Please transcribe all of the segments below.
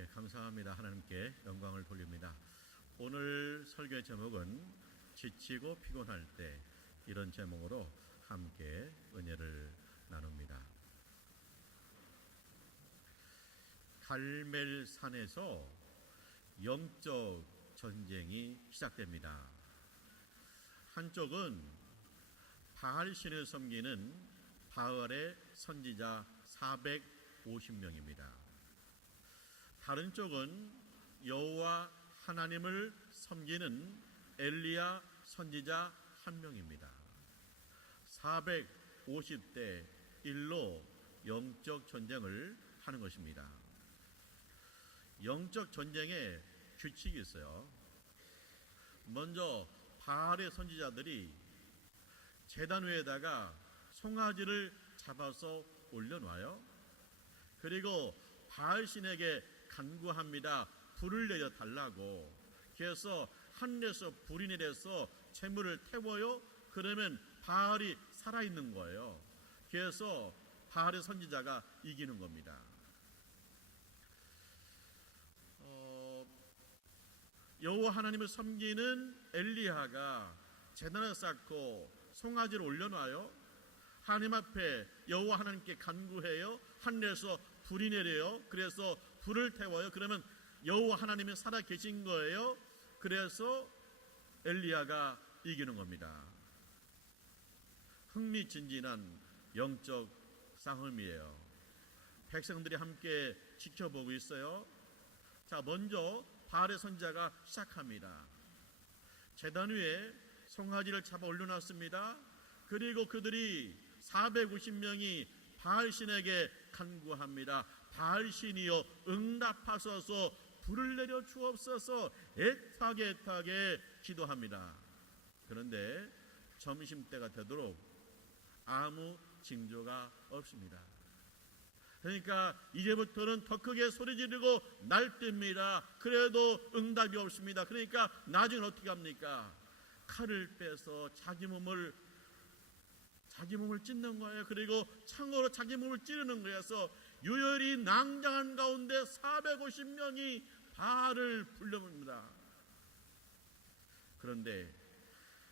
예, 감사합니다. 하나님께 영광을 돌립니다. 오늘 설교의 제목은 지치고 피곤할 때, 이런 제목으로 함께 은혜를 나눕니다. 갈멜산에서 영적 전쟁이 시작됩니다. 한쪽은 바알신을 섬기는 바알의 선지자 450명입니다. 다른 쪽은 여호와 하나님을 섬기는 엘리야 선지자 1명입니다. 450대 1로 영적 전쟁을 하는 것입니다. 영적 전쟁에 규칙이 있어요. 먼저 바알의 선지자들이 제단 위에다가 송아지를 잡아서 올려놔요. 그리고 바알신에게 간구합니다. 불을 내려 달라고. 그래서 하늘에서 불이 내려서 재물을 태워요. 그러면 바알이 살아있는 거예요. 그래서 바알의 선지자가 이기는 겁니다. 여호와 하나님을 섬기는 엘리야가 제단을 쌓고 송아지를 올려놔요. 하나님 앞에 여호와 하나님께 간구해요. 하늘에서 불이 내려요. 그래서 불을 태워요. 그러면 여호와 하나님이 살아 계신 거예요. 그래서 엘리야가 이기는 겁니다. 흥미진진한 영적 싸움이에요. 백성들이 함께 지켜보고 있어요. 자, 먼저 바알의 선지자가 시작합니다. 제단 위에 송아지를 잡아 올려놨습니다. 그리고 그들이 450명이 바알신에게 간구합니다. 바알신이여 응답하소서, 불을 내려 주옵소서. 애타게 기도합니다. 그런데 점심때가 되도록 아무 징조가 없습니다. 그러니까 이제부터는 더 크게 소리 지르고 날뛰입니다. 그래도 응답이 없습니다. 그러니까 나중에 어떻게 합니까? 칼을 빼서 자기 몸을 찢는 거예요. 그리고 창으로 자기 몸을 찌르는 거예요. 그래서 유혈이 낭장한 가운데 450명이 바알을 불러봅니다. 그런데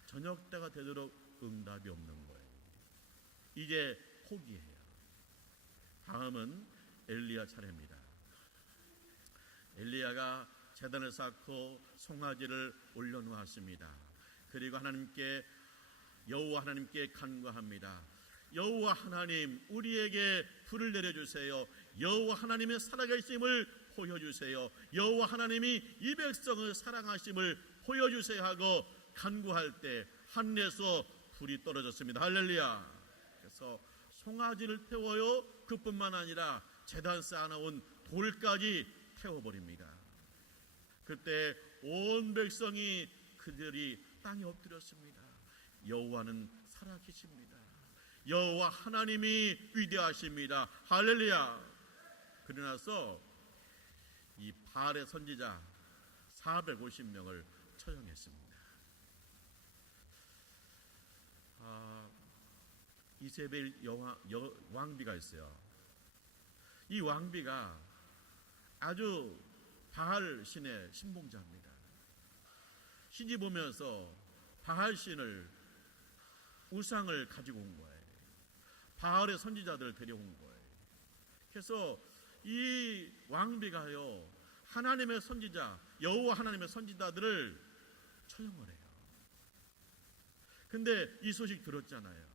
저녁 때가 되도록 응답이 없는 거예요. 이제 포기해요. 다음은 엘리야 차례입니다. 엘리야가 제단을 쌓고 송아지를 올려놓았습니다. 그리고 여호와 하나님께 간구합니다. 여호와 하나님, 우리에게 불을 내려주세요. 여호와 하나님의 살아계심을 보여주세요. 여호와 하나님이 이 백성을 사랑하심을 보여주세요 하고 간구할 때 하늘에서 불이 떨어졌습니다. 할렐루야. 그래서 송아지를 태워요. 그뿐만 아니라 제단 쌓아놓은 돌까지 태워버립니다. 그때 온 백성이 그들이 땅에 엎드렸습니다. 여호와는 살아계십니다. 여호와 하나님이 위대하십니다. 할렐루야. 그러나서 이 바알의 선지자 450명을 처형했습니다. 이세벨 왕비가 있어요. 이 왕비가 아주 바알 신의 신봉자입니다. 시집 오면서 바알 신을 우상을 가지고 온 거예요. 바알의 선지자들을 데려온 거예요. 그래서 이 왕비가요, 하나님의 선지자, 여호와 하나님의 선지자들을 처형을 해요. 근데 이 소식 들었잖아요.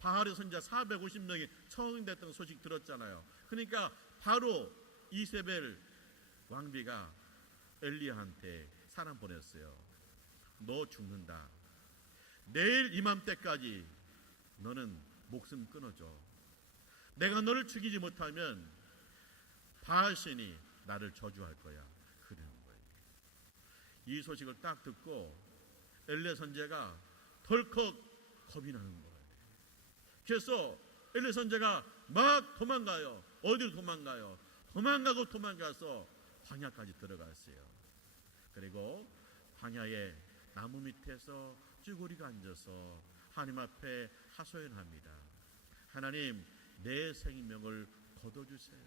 바알의 선지자 450명이 처형됐던 소식 들었잖아요. 그러니까 바로 이세벨 왕비가 엘리야한테 사람 보냈어요. 너 죽는다. 내일 이맘때까지 너는 목숨 끊어줘. 내가 너를 죽이지 못하면 바알신이 나를 저주할 거야. 그러는 거예요. 이 소식을 딱 듣고 엘리야 선지자가 덜컥 겁이 나는 거예요. 그래서 엘리야 선지자가 막 도망가요. 어디로 도망가요? 도망가서 광야까지 들어갔어요. 그리고 광야의 나무 밑에서 쭈구리가 앉아서 하나님 앞에 하소연합니다. 하나님, 내 생명을 거둬주세요.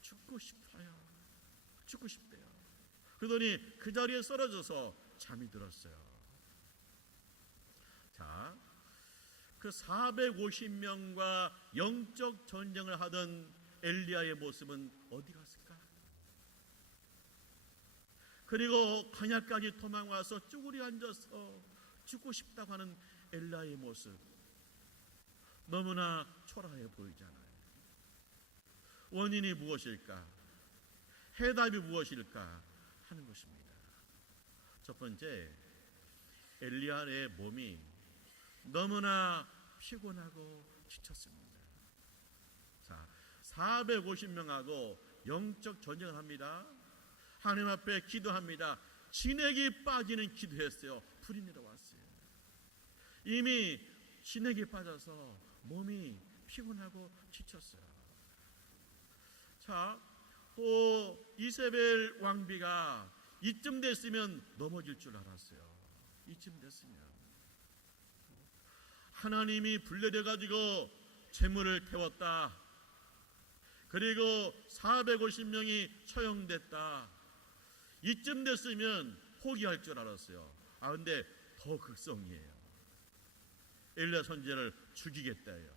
죽고 싶어요. 죽고 싶대요. 그러더니 그 자리에 쓰러져서 잠이 들었어요. 자, 그 450명과 영적 전쟁을 하던 엘리야의 모습은 어디 갔을까? 그리고 광야까지 도망와서 쭈그리 앉아서 죽고 싶다고 하는 엘리야의 모습, 너무나 초라해 보이잖아요. 원인이 무엇일까? 해답이 무엇일까 하는 것입니다. 첫 번째, 엘리야의 몸이 너무나 피곤하고 지쳤습니다. 자, 450명하고 영적 전쟁을 합니다. 하나님 앞에 기도합니다. 진액이 빠지는 기도했어요. 불이 내려왔어요. 이미 진액이 빠져서 몸이 피곤하고 지쳤어요. 자, 또 이세벨 왕비가 이쯤 됐으면 넘어질 줄 알았어요. 이쯤 됐으면 하나님이 불내려 가지고 재물을 태웠다. 그리고 450명이 처형됐다. 이쯤 됐으면 포기할 줄 알았어요. 근데 더 극성이에요. 엘리야 선지자를 죽이겠다요.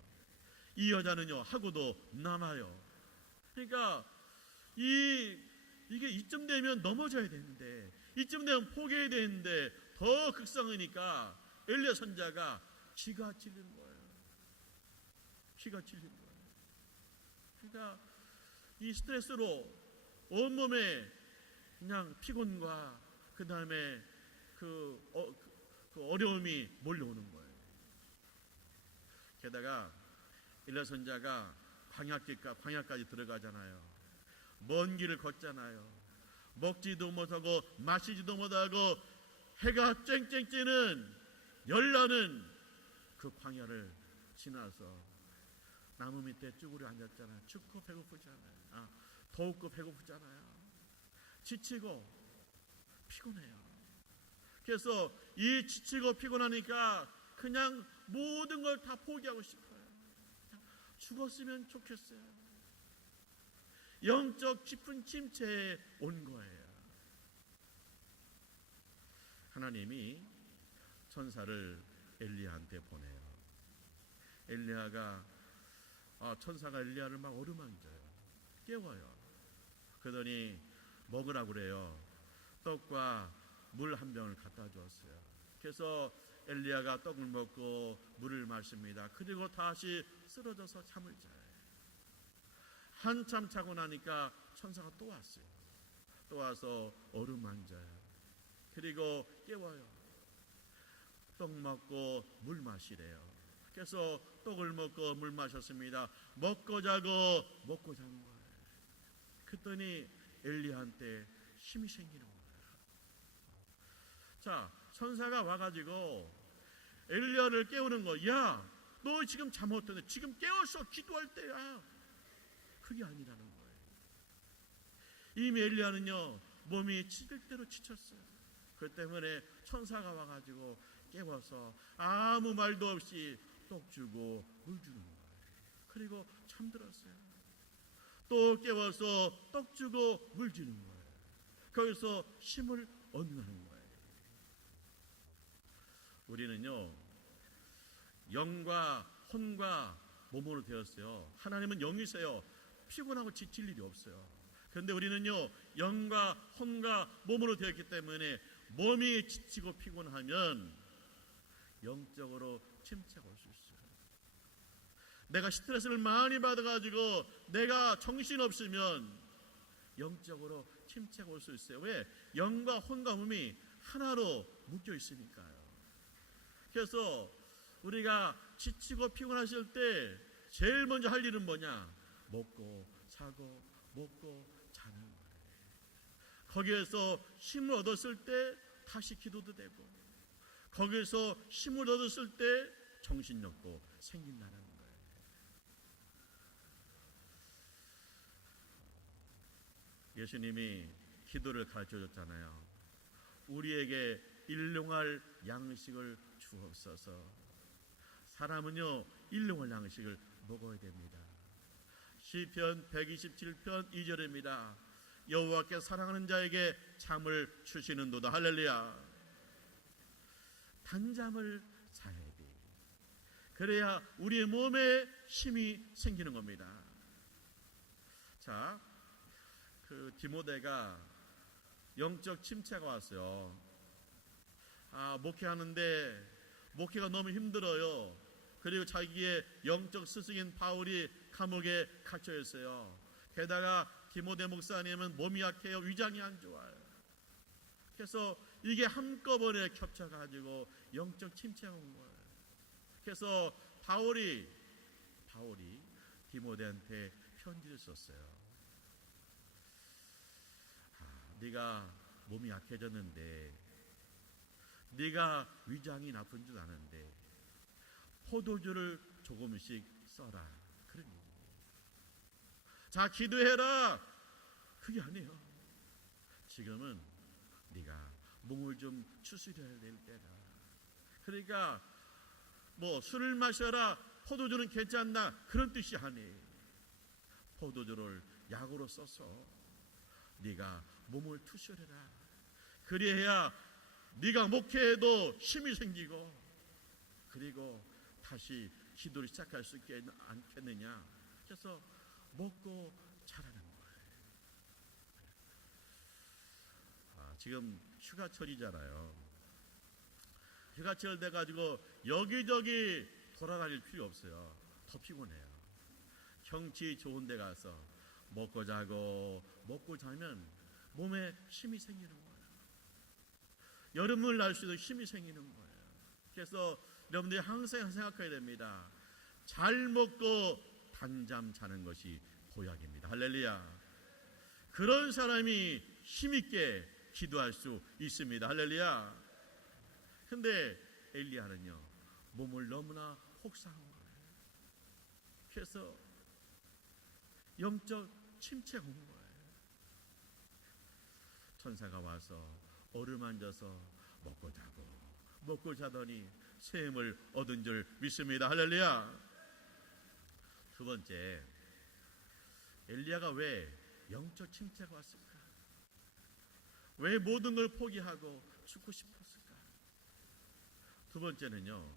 이 여자는요 하고도 남아요. 그러니까 이게 이쯤 되면 넘어져야 되는데, 이쯤 되면 포기해야 되는데 더 극성이니까 엘리야 선지자가 기가 찔린 거예요. 기가 찔린 거예요. 그러니까 이 스트레스로 온몸에 그냥 피곤과 그 다음에 그 어려움이 몰려오는 거예요. 게다가 엘리야 선지자가 광야까지 들어가잖아요. 먼 길을 걷잖아요. 먹지도 못하고 마시지도 못하고 해가 쨍쨍 찌는 열나는 그 광야를 지나서 나무 밑에 쭈그려 앉았잖아요. 춥고 배고프잖아요. 더웠고 배고프잖아요. 지치고 피곤해요. 그래서 이 지치고 피곤하니까 그냥 모든 걸 다 포기하고 싶어요. 죽었으면 좋겠어요. 영적 깊은 침체에 온 거예요. 하나님이 천사를 엘리야한테 보내요. 엘리야가 천사가 엘리야를 막 어루만져요. 깨워요. 그러더니 먹으라고 그래요. 떡과 물 한 병을 갖다 주었어요. 그래서 엘리야가 떡을 먹고 물을 마십니다. 그리고 다시 쓰러져서 잠을 자요. 한참 자고 나니까 천사가 또 왔어요. 또 와서 어루만져요. 그리고 깨워요. 떡 먹고 물 마시래요. 그래서 떡을 먹고 물 마셨습니다. 먹고 자고 먹고 자는 거예요. 그랬더니 엘리야한테 힘이 생기는 거예요. 자, 천사가 와가지고 엘리야를 깨우는 거. 야, 너 지금 잠 못 드네. 지금 깨워서 기도할 때야. 그게 아니라는 거예요. 이미 엘리야는요 몸이 지칠 대로 지쳤어요. 그 때문에 천사가 와가지고 깨워서 아무 말도 없이 떡 주고 물 주는 거예요. 그리고 잠들었어요. 또 깨워서 떡 주고 물 주는 거예요. 거기서 힘을 얻는 거예요. 우리는요 영과 혼과 몸으로 되었어요. 하나님은 영이세요. 피곤하고 지칠 일이 없어요. 그런데 우리는요 영과 혼과 몸으로 되었기 때문에 몸이 지치고 피곤하면 영적으로 침체가 올 수 있어요. 내가 스트레스를 많이 받아가지고 내가 정신없으면 영적으로 침체가 올 수 있어요. 왜? 영과 혼과 몸이 하나로 묶여 있으니까요. 그래서 우리가 지치고 피곤하실 때 제일 먼저 할 일은 뭐냐? 먹고 자고 먹고 자는 거예요. 거기에서 힘을 얻었을 때 다시 기도도 되고, 거기에서 힘을 얻었을 때 정신력도 생긴다는 거예요. 예수님이 기도를 가르쳐줬잖아요. 우리에게 일용할 양식을 주옵소서. 사람은요 일용할 양식을 먹어야 됩니다. 시편 127편 2절입니다. 여호와께 사랑하는 자에게 잠을 주시는도다. 할렐루야. 단잠을 자야 돼. 그래야 우리의 몸에 힘이 생기는 겁니다. 자, 그 디모데가 영적 침체가 왔어요. 목회하는데 목회가 너무 힘들어요. 그리고 자기의 영적 스승인 바울이 감옥에 갇혀 있어요. 게다가 디모데 목사님은 몸이 약해요. 위장이 안 좋아요. 그래서 이게 한꺼번에 겹쳐가지고 영적 침체가 온 거예요. 그래서 바울이 디모데한테 편지를 썼어요. 네가 몸이 약해졌는데, 네가 위장이 나쁜 줄 아는데 포도주를 조금씩 써라. 그런 얘기예요. 자, 기도해라. 그게 아니에요. 지금은 네가 몸을 좀 추스려야 될 때다. 그러니까 뭐 술을 마셔라, 포도주는 괜찮나, 그런 뜻이 아니에요. 포도주를 약으로 써서 네가 몸을 투셔라. 그래야 네가 목회에도 힘이 생기고, 그리고 다시 기도를 시작할 수 있지 않겠느냐. 그래서 먹고 자라는 거예요. 지금 휴가철이잖아요. 휴가철 돼가지고 여기저기 돌아다닐 필요 없어요. 더 피곤해요. 경치 좋은 데 가서 먹고 자고, 먹고 자면 몸에 힘이 생기는 거예요. 여름을 날씨도 힘이 생기는 거예요. 그래서 여러분들이 항상 생각해야 됩니다. 잘 먹고 단잠 자는 것이 보약입니다. 할렐루야. 그런 사람이 힘있게 기도할 수 있습니다. 할렐루야. 근데 엘리야는요, 몸을 너무나 혹사한 거예요. 그래서 영적 침체가 온 거예요. 천사가 와서 어루만져서 먹고 자더니 쇠임을 얻은 줄 믿습니다. 할렐루야. 두 번째, 엘리야가 왜 영적 침체가 왔을까? 왜 모든 걸 포기하고 죽고 싶었을까? 두 번째는요,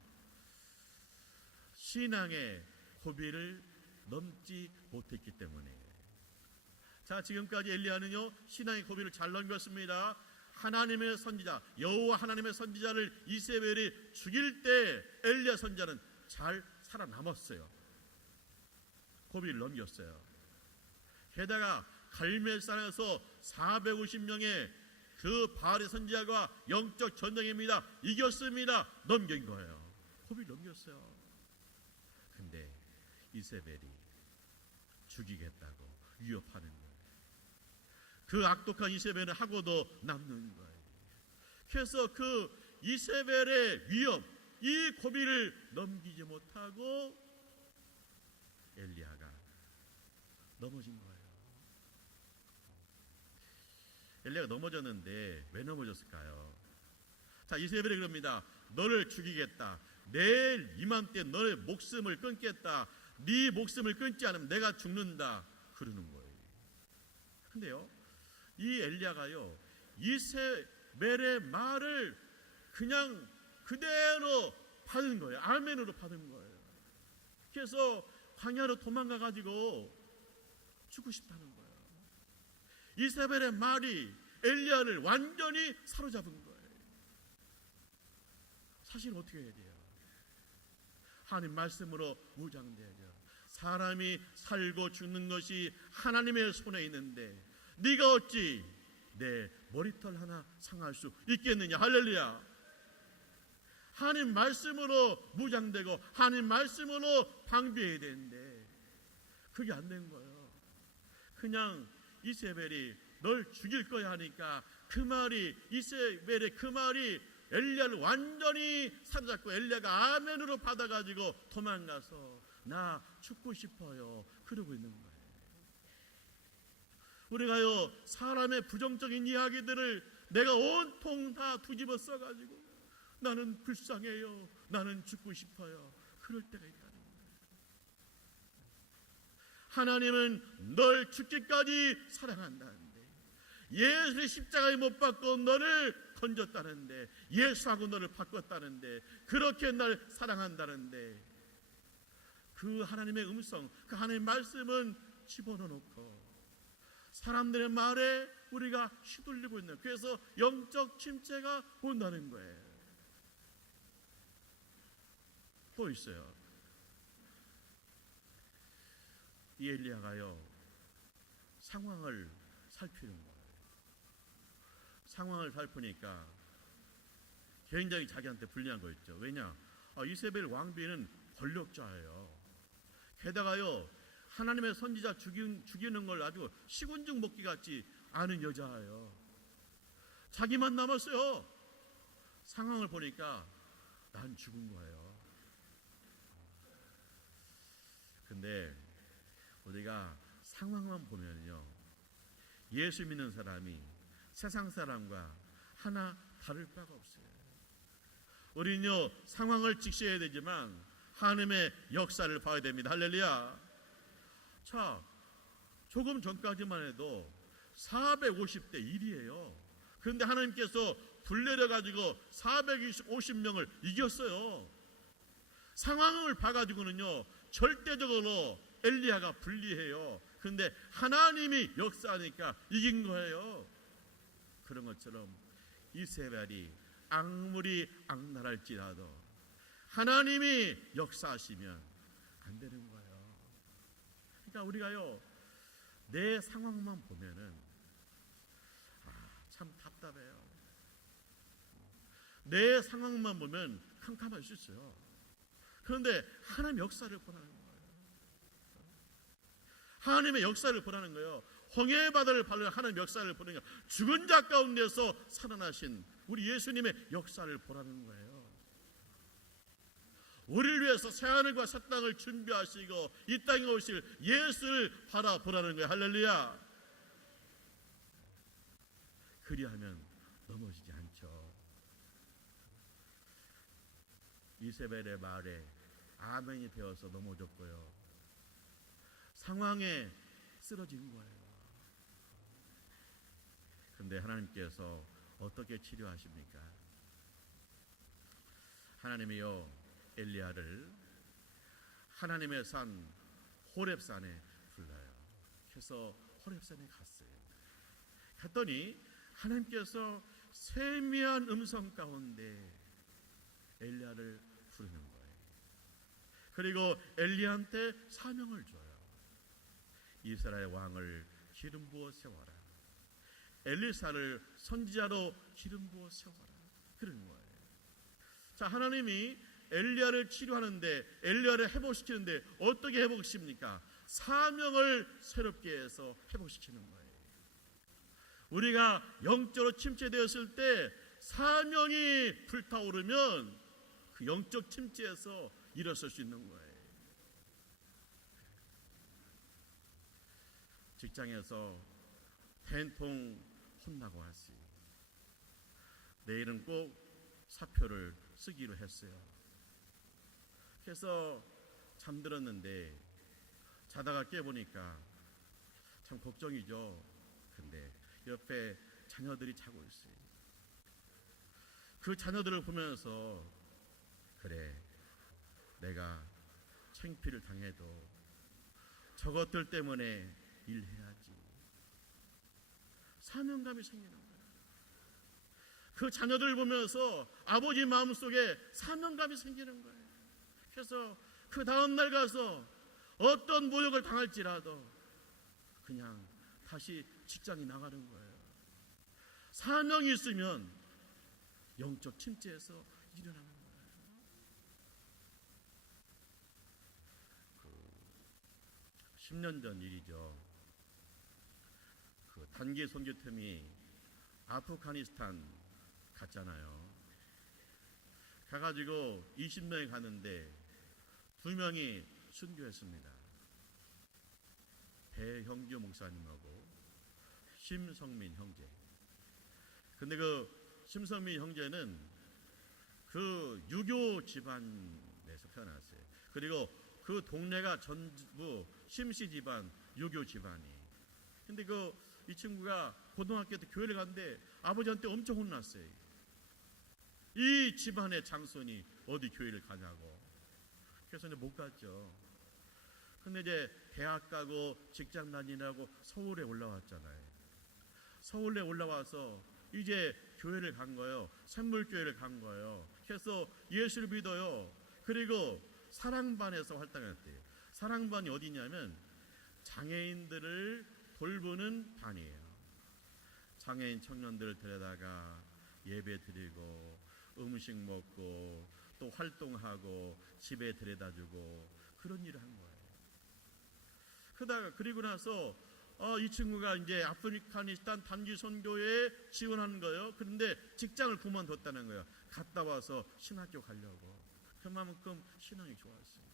신앙의 고비를 넘지 못했기 때문에. 자, 지금까지 엘리야는요, 신앙의 고비를 잘 넘겼습니다. 하나님의 선지자, 여호와 하나님의 선지자를 이세벨이 죽일 때 엘리야 선지자는 잘 살아남았어요. 고비를 넘겼어요. 게다가 갈멜산에서 450명의 그 바알의 선지자가 영적 전쟁입니다. 이겼습니다. 넘긴 거예요. 고비를 넘겼어요. 근데 이세벨이 죽이겠다고 위협하는 거예요. 그 악독한 이세벨은 하고도 남는 거예요. 그래서 그 이세벨의 위협, 이 고비를 넘기지 못하고 엘리야가 넘어진 거예요. 엘리야가 넘어졌는데 왜 넘어졌을까요? 자, 이세벨이 그럽니다. 너를 죽이겠다. 내일 이맘때 너의 목숨을 끊겠다. 네 목숨을 끊지 않으면 내가 죽는다. 그러는 거예요. 근데요, 이 엘리야가요, 이세벨의 말을 그냥 그대로 받은 거예요. 아멘으로 받은 거예요. 그래서 광야로 도망가가지고 죽고 싶다는 거예요. 이세벨의 말이 엘리야를 완전히 사로잡은 거예요. 사실 어떻게 해야 돼요? 하나님 말씀으로 무장돼야죠. 사람이 살고 죽는 것이 하나님의 손에 있는데 네가 어찌 내 머리털 하나 상할 수 있겠느냐. 할렐루야. 하나님 말씀으로 무장되고 하나님 말씀으로 방비해야 되는데 그게 안 된 거예요. 그냥 이세벨이 널 죽일 거야 하니까 그 말이, 이세벨의 그 말이 엘리야를 완전히 사로잡고 엘리야가 아멘으로 받아가지고 도망가서 나 죽고 싶어요 그러고 있는 거예요. 우리가요, 사람의 부정적인 이야기들을 내가 온통 다 뒤집어 써가지고 나는 불쌍해요, 나는 죽고 싶어요 그럴 때가 있다는 거예요. 하나님은 널 죽기까지 사랑한다는데 예수의 십자가에 못 박고 너를 건졌다는데, 예수하고 너를 바꿨다는데, 그렇게 날 사랑한다는데, 그 하나님의 음성, 그 하나님의 말씀은 집어넣고 사람들의 말에 우리가 휘둘리고 있는, 그래서 영적 침체가 온다는 거예요. 또 있어요. 이 엘리야가요, 상황을 살피는 거예요. 상황을 살피니까 굉장히 자기한테 불리한 거 있죠. 왜냐? 이세벨 왕비는 권력자예요. 게다가요, 하나님의 선지자 죽이는 걸 아주 식은죽 먹기 같지 않은 여자예요. 자기만 남았어요. 상황을 보니까 난 죽은 거예요. 근데 우리가 상황만 보면요, 예수 믿는 사람이 세상 사람과 하나 다를 바가 없어요. 우리는요, 상황을 직시해야 되지만 하나님의 역사를 봐야 됩니다. 할렐루야. 자, 조금 전까지만 해도 450대 1이에요. 그런데 하나님께서 불내려가지고 450명을 이겼어요. 상황을 봐가지고는요, 절대적으로 엘리야가 불리해요. 그런데 하나님이 역사하니까 이긴 거예요. 그런 것처럼 이세벨이 아무리 악랄할지라도 하나님이 역사하시면 안 되는 거예요. 그러니까 우리가요, 내 상황만 보면은 참 답답해요. 내 상황만 보면 캄캄할 수 있어요. 그런데 하나님 역사를 보라는 거예요. 하나님의 역사를 보라는 거예요. 홍해 바다를 발로 하나님 역사를 보는 거예요. 죽은 자 가운데서 살아나신 우리 예수님의 역사를 보라는 거예요. 우리를 위해서 새하늘과 새 땅을 준비하시고 이 땅에 오실 예수를 바라보라는 거예요. 할렐루야. 그리하면 넘어지지 않죠. 이세벨의 말에 아멘이 되어서 넘어졌고요, 상황에 쓰러진 거예요. 그런데 하나님께서 어떻게 치료하십니까? 하나님이요, 엘리야를 하나님의 산 호렙산에 불러요. 그래서 호렙산에 갔어요. 갔더니 하나님께서 세미한 음성 가운데 엘리야를 부르는 거예요. 그리고 엘리야한테 사명을 줘요. 이스라엘 왕을 기름 부어 세워라. 엘리사를 선지자로 기름 부어 세워라. 그런 거예요. 자, 하나님이 엘리야를 치료하는데, 엘리야를 회복시키는데 어떻게 회복시킵니까? 사명을 새롭게 해서 회복시키는 거예요. 우리가 영적으로 침체되었을 때 사명이 불타오르면 그 영적 침체에서 일어설 수 있는 거예요. 직장에서 팬통 혼나고 왔어요. 내일은 꼭 사표를 쓰기로 했어요. 그래서 잠들었는데 자다가 깨보니까 참 걱정이죠. 근데 옆에 자녀들이 자고 있어요. 그 자녀들을 보면서, 그래, 내가 창피를 당해도 저것들 때문에 일해야지. 사명감이 생기는 거예요. 그 자녀들을 보면서 아버지 마음속에 사명감이 생기는 거예요. 그래서 그 다음날 가서 어떤 모욕을 당할지라도 그냥 다시 직장에 나가는 거예요. 사명이 있으면 영적 침체에서 일어나는 거예요. 10년 전 일이죠. 그 단기 선교팀이 아프가니스탄 갔잖아요. 가가지고 20명이 갔는데 2명이 순교했습니다. 배형규 목사님하고 심성민 형제. 근데 그 심성민 형제는 그 유교 집안에서 태어났어요. 그리고 그 동네가 전부 심씨 집안, 유교 집안이. 근데 그 이 친구가 고등학교 때 교회를 갔는데 아버지한테 엄청 혼났어요. 이 집안의 장손이 어디 교회를 가냐고. 그래서 이제 못 갔죠. 근데 이제 대학 가고 직장 다니라고 서울에 올라왔잖아요. 서울에 올라와서 이제 교회를 간 거예요. 샘물교회를 간 거예요. 그래서 예수를 믿어요. 그리고 사랑반에서 활동했대요. 사랑반이 어디냐면 장애인들을 돌보는 반이에요. 장애인 청년들을 데려다가 예배 드리고 음식 먹고 또 활동하고 집에 데려다주고 그런 일을 한 거예요. 그리고 나서 이 친구가 이제 아프리카니스탄 단기 선교에 지원하는 거예요. 그런데 직장을 그만뒀다는 거예요. 갔다 와서 신학교 가려고. 그만큼 신앙이 좋았어요.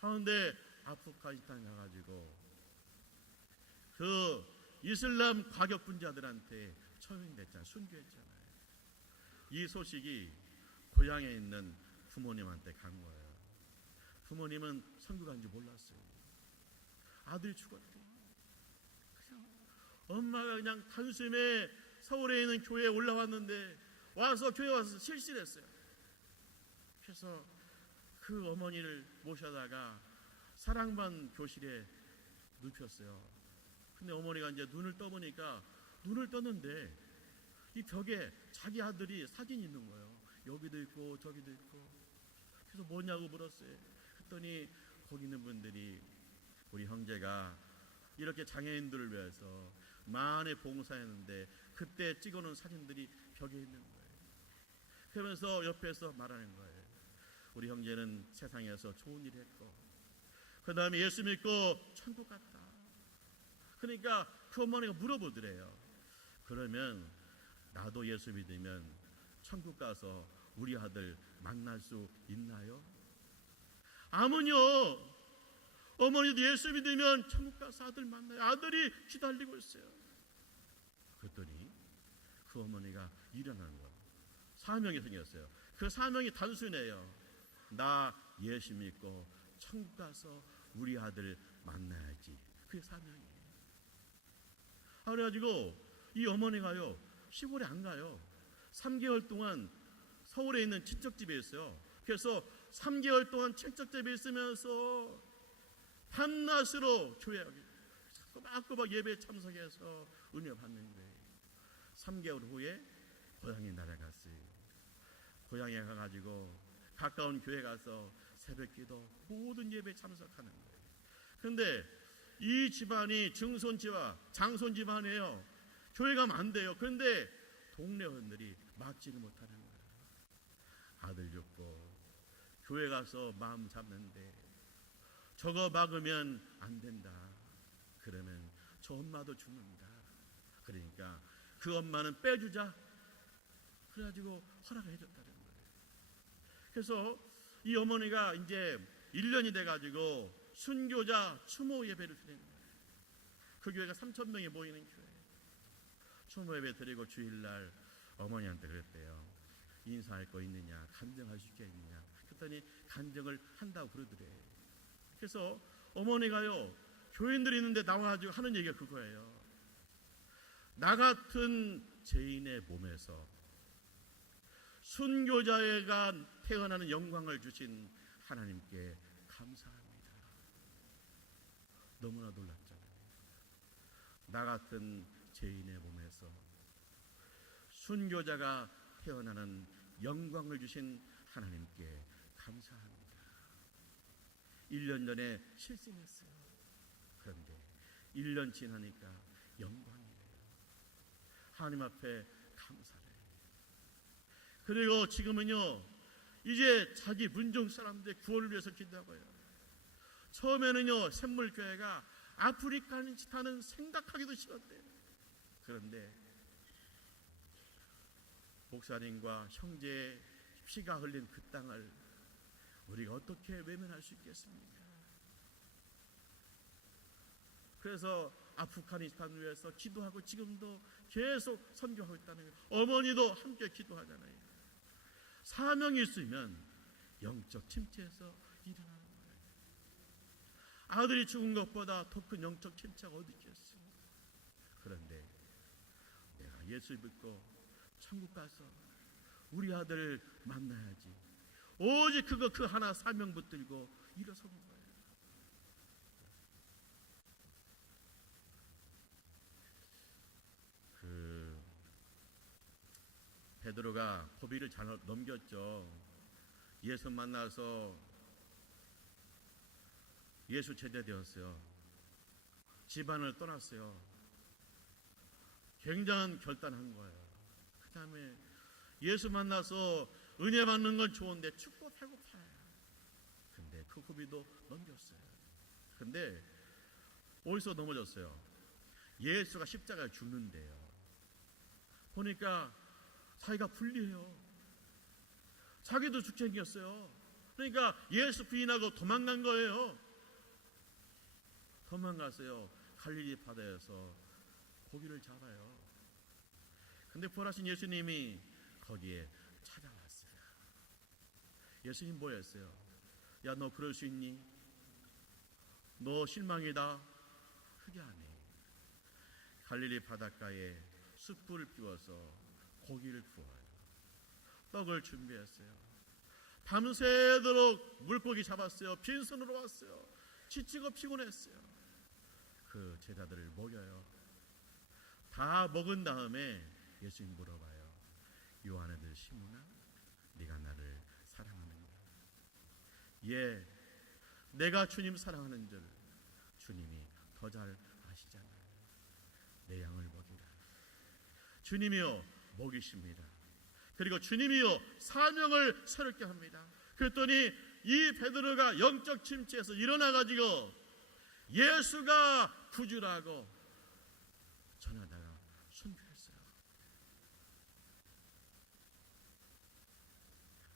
그런데 아프리카니스탄 가가지고 그 이슬람 과격분자들한테 처형됐잖아요. 순교했잖아요. 이 소식이 고향에 있는 부모님한테 간 거예요. 부모님은 선교 간지 몰랐어요. 아들이 죽었대요. 엄마가 그냥 단숨에 서울에 있는 교회에 올라왔는데 와서 교회 와서 실시를 했어요. 그래서 그 어머니를 모셔다가 사랑반 교실에 눕혔어요. 근데 어머니가 이제 눈을 떠보니까 눈을 떴는데 이 벽에 자기 아들이 사진이 있는 거예요. 여기도 있고 저기도 있고. 그래서 뭐냐고 물었어요. 그랬더니 거기 있는 분들이 우리 형제가 이렇게 장애인들을 위해서 많이 봉사했는데 그때 찍어놓은 사진들이 벽에 있는 거예요. 그러면서 옆에서 말하는 거예요. 우리 형제는 세상에서 좋은 일 했고 그 다음에 예수 믿고 천국 갔다. 그러니까 그 어머니가 물어보더래요. 그러면 나도 예수 믿으면 천국 가서 우리 아들 만날 수 있나요? 아무요. 어머니도 예수 믿으면 천국 가서 아들 만나요. 아들이 기다리고 있어요. 그랬더니 그 어머니가 일어나는 거예요. 사명이 생겼어요. 그 사명이 단순해요. 나 예수 믿고 천국 가서 우리 아들 만나야지. 그게 사명이에요. 그래가지고 이 어머니가요 시골에 안 가요. 3개월 동안 서울에 있는 친척집에 있어요. 그래서 3개월 동안 친척집에 있으면서 밤낮으로 교회하게 꼬박꼬박 예배에 참석해서 은혜 받는 거예요. 3개월 후에 고향에 날아갔어요. 고향에 가가지고 가까운 교회 가서 새벽기도 모든 예배에 참석하는 거예요. 그런데 이 집안이 증손지와 장손집안이에요. 교회 가면 안 돼요. 그런데 동네 어른들이 막지를 못하는 거예요. 아들 죽고 교회 가서 마음 잡는데 저거 막으면 안 된다. 그러면 저 엄마도 죽는다. 그러니까 그 엄마는 빼주자. 그래가지고 허락을 해줬다는 거예요. 그래서 이 어머니가 이제 1년이 돼가지고 순교자 추모 예배를 드리는 거예요. 그 교회가 3,000명이 모이는 교회. 추모 예배 드리고 주일날 어머니한테 그랬대요. 인사할 거 있느냐, 간증할 수 있겠느냐. 그랬더니 간증을 한다고 그러더래요. 그래서 어머니가요 교인들이 있는데 나와가지고 하는 얘기가 그거예요. 나 같은 죄인의 몸에서 순교자가 태어나는 영광을 주신 하나님께 감사합니다. 너무나 놀랍잖아요. 나 같은 죄인의 몸에서 순교자가 태어나는 영광을 주신 하나님께 감사합니다. 1년 전에 실생했어요. 그런데 1년 지나니까 영광이에요. 하나님 앞에 감사를 해요. 그리고 지금은요 이제 자기 문종 사람들의 구원을 위해서 기도하고요. 처음에는요 샘물교회가 아프리카니스탄은 생각하기도 싫었대요. 그런데 목사님과 형제의 피가 흘린 그 땅을 우리가 어떻게 외면할 수 있겠습니까? 그래서 아프가니스탄을 위해서 기도하고 지금도 계속 선교하고 있다는 거예요. 어머니도 함께 기도하잖아요. 사명이 있으면 영적 침체에서 일어나는 거예요. 아들이 죽은 것보다 더 큰 영적 침체가 어디 있겠어요. 그런데 내가 예수 믿고 천국 가서 우리 아들 만나야지. 오직 그 하나 사명 붙들고 일어서는 거예요. 베드로가 고비를 잘 넘겼죠. 예수 만나서 예수 제자되었어요. 집안을 떠났어요. 굉장한 결단한 거예요. 그 다음에 예수 만나서 은혜 받는 건 좋은데 춥고 배고파요. 근데 그 고비도 넘겼어요. 근데 어디서 넘어졌어요? 예수가 십자가에 죽는데요. 보니까 자기가 불리해요. 자기도 죽게 생겼어요. 그러니까 예수 부인하고 도망간 거예요. 도망갔어요. 갈릴리 바다에서 고기를 잡아요. 근데 부활하신 예수님이 거기에 찾아왔어요. 예수님 뭐였어요? 야, 너 그럴 수 있니? 너 실망이다. 그게 아니에요. 갈릴리 바닷가에 숯불을 피워서 고기를 구워요. 떡을 준비했어요. 밤새도록 물고기 잡았어요. 빈손으로 왔어요. 지치고 피곤했어요. 그 제자들을 먹여요. 다 먹은 다음에 예수님 물어봐요. 요한의 아들 시몬아, 네가 나를 사랑하느냐? 예, 내가 주님 사랑하는 줄 주님이 더 잘 아시잖아요. 내 양을 먹이라. 주님이요 먹이십니다. 그리고 주님이요 사명을 새롭게 합니다. 그랬더니 이 베드로가 영적 침체에서 일어나가지고 예수가 구주라고 전하다가 순교했어요.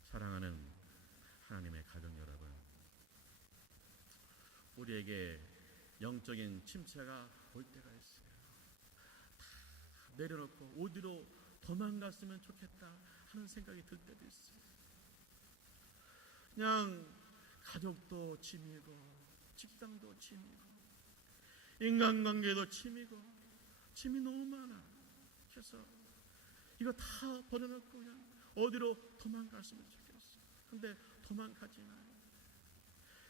사랑하는 하나님의 가족 여러분, 우리에게 영적인 침체가 올 때가 있어요. 다 내려놓고 어디로 도망갔으면 좋겠다 하는 생각이 들 때도 있어요. 그냥 가족도 짐이고 직장도 짐이고 인간관계도 짐이고 짐이 너무 많아. 그래서 이거 다 버려놓고 그냥 어디로 도망갔으면 좋겠어. 근데 도망가지 마요.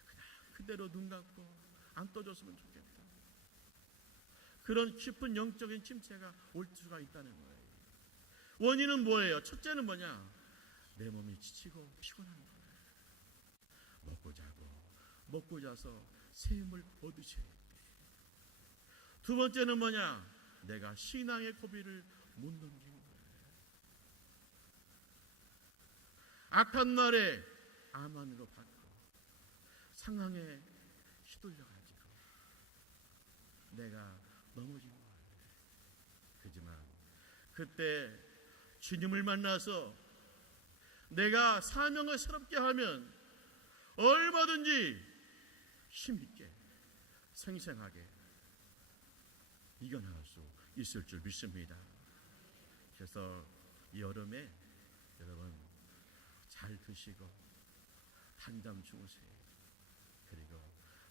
그냥 그대로 눈 감고 안 떠줬으면 좋겠다. 그런 깊은 영적인 침체가 올 수가 있다는 거예요. 원인은 뭐예요? 첫째는 뭐냐? 내 몸이 지치고 피곤한 거예요. 먹고 자고 먹고 자서 샘을 얻으셔야 돼. 두 번째는 뭐냐? 내가 신앙의 고비를 못 넘긴 거예요. 악한 날에 암환으로 받고 상황에 휘둘려가지고 내가 넘어진 거예요. 그지만 그때 주님을 만나서 내가 사명을 새롭게 하면 얼마든지 힘있게 생생하게 이겨나갈 수 있을 줄 믿습니다. 그래서 이 여름에 여러분 잘 드시고 한잠 주무세요. 그리고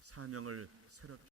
사명을 새롭게